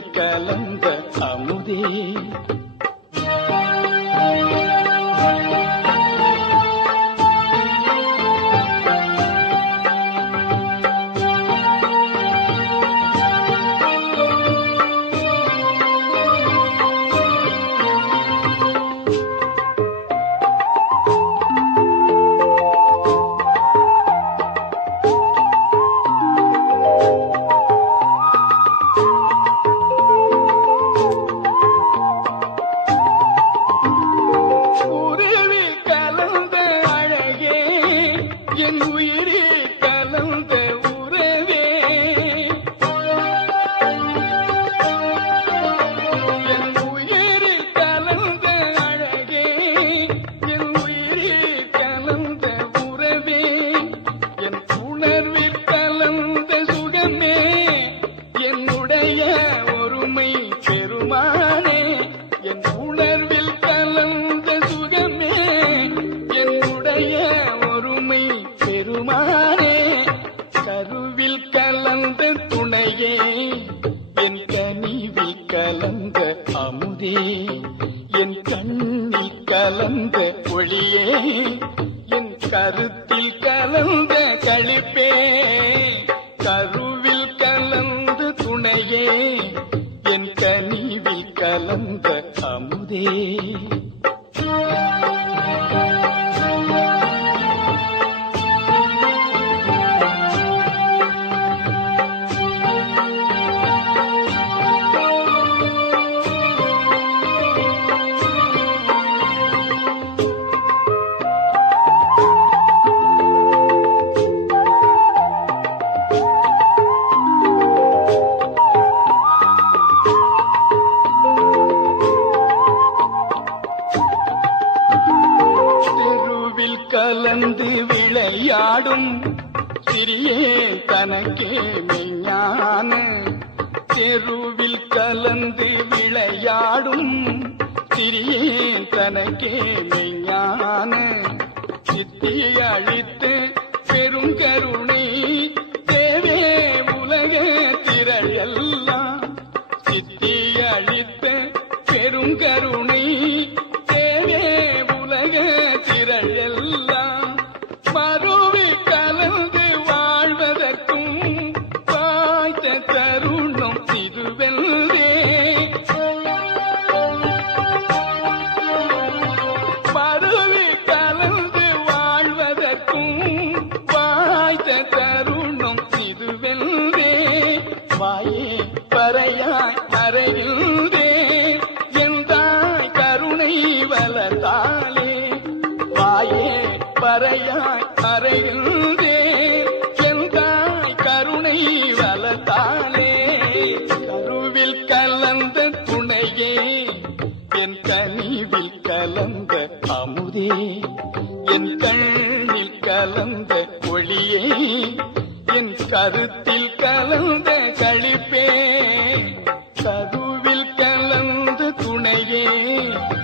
கலந்த அமுதே. கலந்த அமுதே என் கண்ணில் கலந்த ஒளியே என் கருத்தில் கலந்த கழிப்பே கருவில் கலந்த துணையே என் கனிவில் கலந்த அமுதே. விளையாடும் சிறியே தனக்கே மெஞ்ஞான செருவில் கலந்து விளையாடும். சிறியே தனக்கே மெஞ்ஞான சித்தி அழித்து பெருங்கருணை தேவே உலக திரள் எல்லாம். சித்தி அழித்த பெருங்கருணை கருணையே